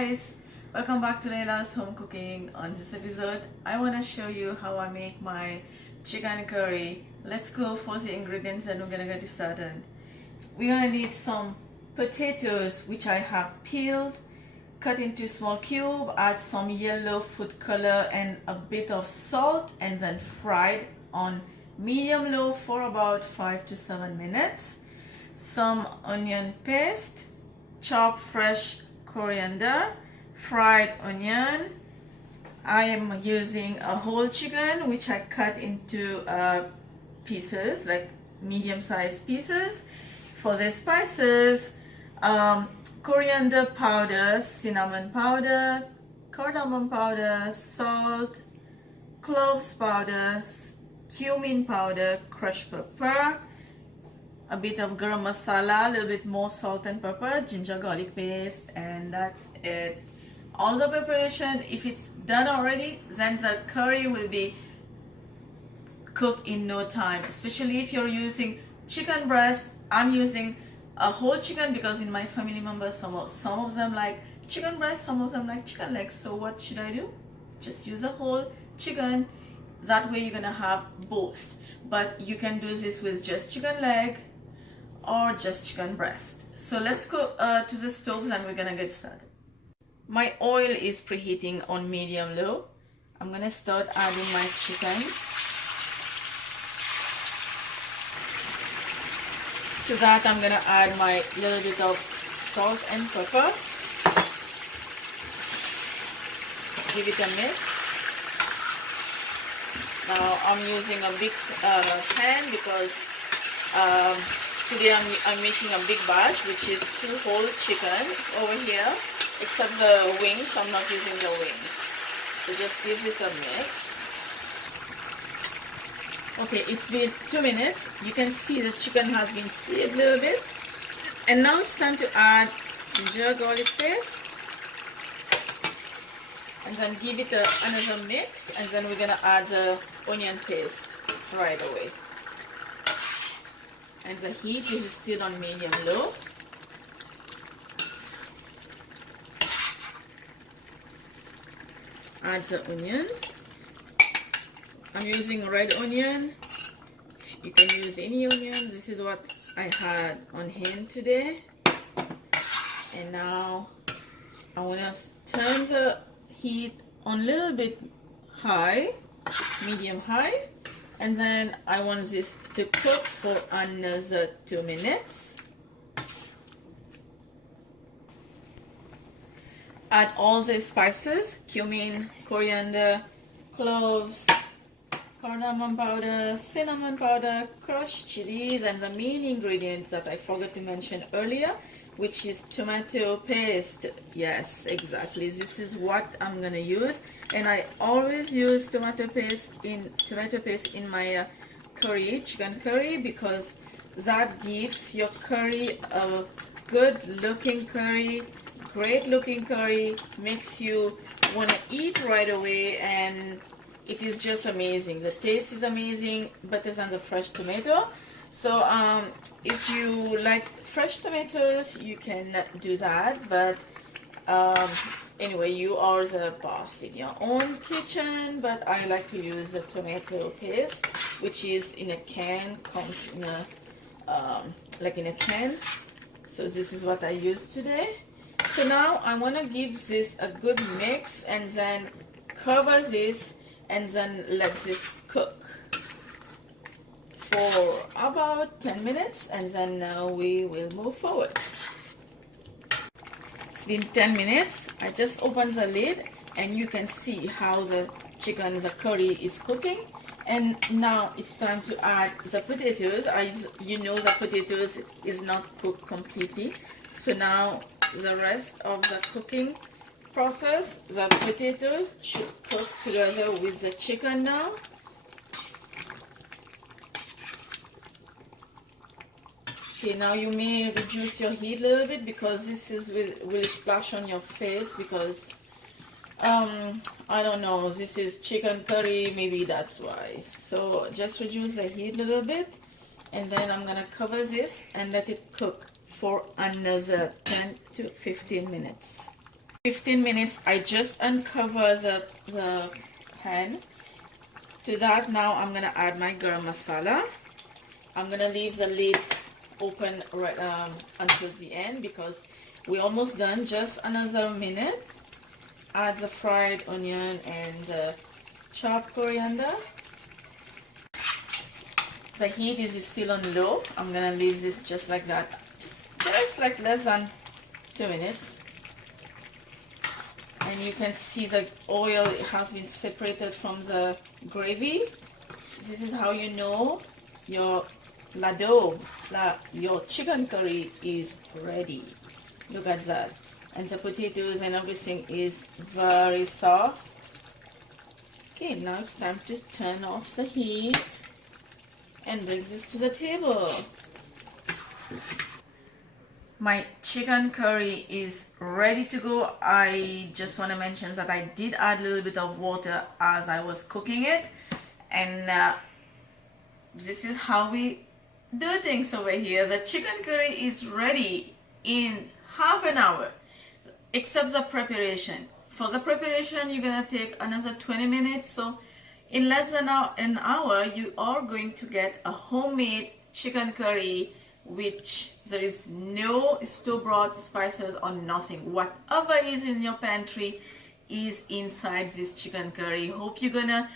guys, welcome back to Laila's Home Cooking. On this episode I want to show you how I make my chicken curry. Let's go for the ingredients and we're gonna get started. We're gonna need some potatoes which I have peeled, cut into small cube, add some yellow food color and a bit of salt, and then fried on medium low for about 5 to 7 minutes. Some onion paste, chopped fresh coriander, fried onion. I am using a whole chicken which I cut into pieces, like medium-sized pieces. For the spices, coriander powder, cinnamon powder, cardamom powder, salt, cloves powder, cumin powder, crushed pepper, a bit of garam masala, a little bit more salt and pepper, ginger garlic paste, and that's it. All the preparation, if it's done already, then the curry will be cooked in no time. Especially if you're using chicken breast. I'm using a whole chicken because in my family members, some of them like chicken breast, some of them like chicken legs. So what should I do? Just use a whole chicken. That way you're gonna have both. But you can do this with just chicken leg or just chicken breast. So let's go to the stove and we're gonna get started. My oil is preheating on medium low. I'm gonna start adding my chicken. To that I'm gonna add my little bit of salt and pepper. Give it a mix. Now I'm using a big pan because today I'm making a big batch, which is 2 whole chicken over here, except the wings. I'm not using the wings. So just give this a mix. Okay, it's been 2 minutes. You can see the chicken has been seared a little bit. And now it's time to add ginger garlic paste. And then give it another mix. And then we're going to add the onion paste right away. And the heat is still on medium low. Add the onion. I'm using red onion. You can use any onion. This is what I had on hand today. And now I want to turn the heat on a little bit high, medium high. And then I want this to cook for another 2 minutes. Add all the spices, cumin, coriander, cloves, cardamom powder, cinnamon powder, crushed chilies, and the main ingredient that I forgot to mention earlier, which is tomato paste. Yes, exactly. This is what I'm gonna use, and I always use tomato paste in my curry, chicken curry, because that gives your curry a good looking curry, great looking curry, makes you want to eat right away, and it is just amazing. The taste is amazing, better than the fresh tomato. So if you like fresh tomatoes, you can do that, but anyway, you are the boss in your own kitchen. But I like to use the tomato paste, which is in a can, comes in a like in a can. So this is what I use today. So now I want to give this a good mix and then cover this and then let this cook for about 10 minutes, and then now we will move forward. It's been 10 minutes. I just opened the lid and you can see how the chicken, the curry is cooking. And now it's time to add the potatoes. You know the potatoes is not cooked completely. So now the rest of the cooking process, the potatoes should cook together with the chicken now. Okay, now you may reduce your heat a little bit because this will splash on your face, because I don't know, this is chicken curry, maybe that's why. So just reduce the heat a little bit, and then I'm gonna cover this and let it cook for another 10 to 15 minutes. 15 minutes. I just uncover the pan. To that, now I'm gonna add my garam masala. I'm gonna leave the lid open right until the end because we're almost done. Just another minute. Add the fried onion and the chopped coriander. The heat is still on low. I'm gonna leave this just like that, just like less than 2 minutes. And you can see the oil has been separated from the gravy. This is how you know your Daube, your chicken curry is ready. Look at that. And the potatoes and everything is very soft. Okay, now it's time to turn off the heat and bring this to the table. My chicken curry is ready to go. I just want to mention that I did add a little bit of water as I was cooking it, and this is how we do things over here. The chicken curry is ready in half an hour, except the preparation. For the preparation, you're gonna take another 20 minutes. So in less than an hour, you are going to get a homemade chicken curry, which there is no store-bought spices or nothing. Whatever is in your pantry is inside this chicken curry. Hope you're gonna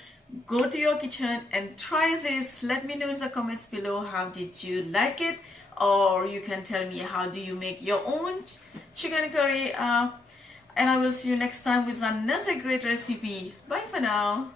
go to your kitchen and try this. Let me know in the comments below how did you like it, or you can tell me how do you make your own chicken curry. And I will see you next time with another great recipe. Bye for now.